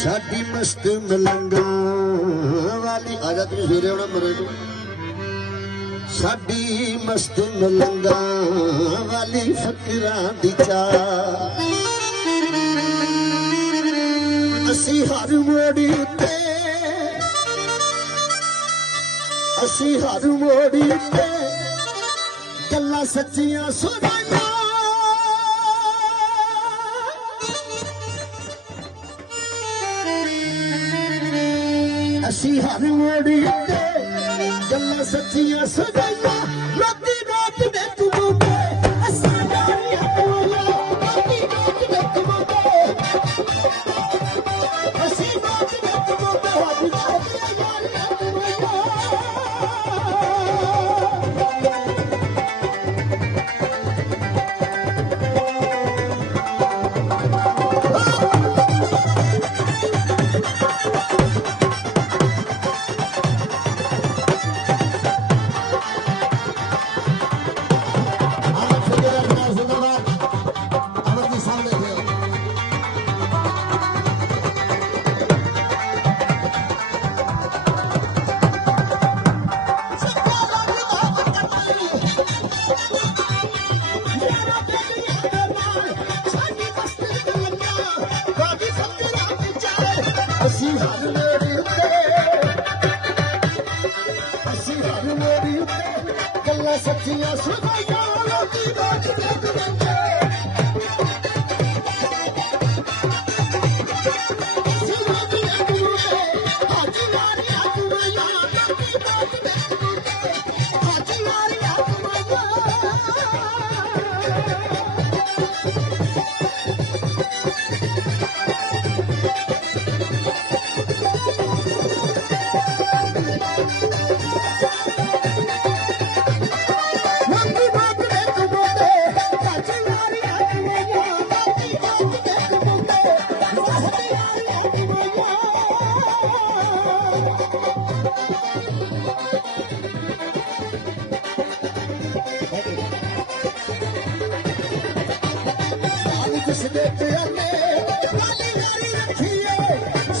साडी मस्त मलंगा वाली आजा तुम सवेरे होना मरे को साडी मस्त मलंगा वाली फकरा दी चाह असी हर मोड़ी उत्ते असी हर मोड़ी उत्ते गल्लां सच्चियां सुनाइयां असी हर मोड़ी उत्ते गल्लां सच्चियां सुनाइयां राती रात दे तू मुंडे असां यारियां बोला राती रात दे तू मुंडे असी रात दे तू मुंडे राती रात दे यारियां बोला सच्चियां सुनाइयां रोटी बात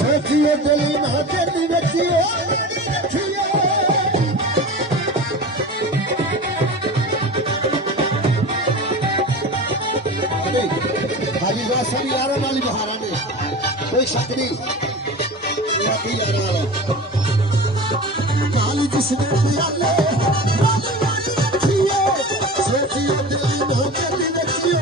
सोचिए दिली ना दिली रखिए भाजी बात सब यारों वाली बहारा ने कोई शक नहीं यारों वाला काली जिसने दिया ले सोचिए दिली ना दिली रखिए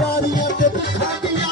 यारियां ते दिखा दिया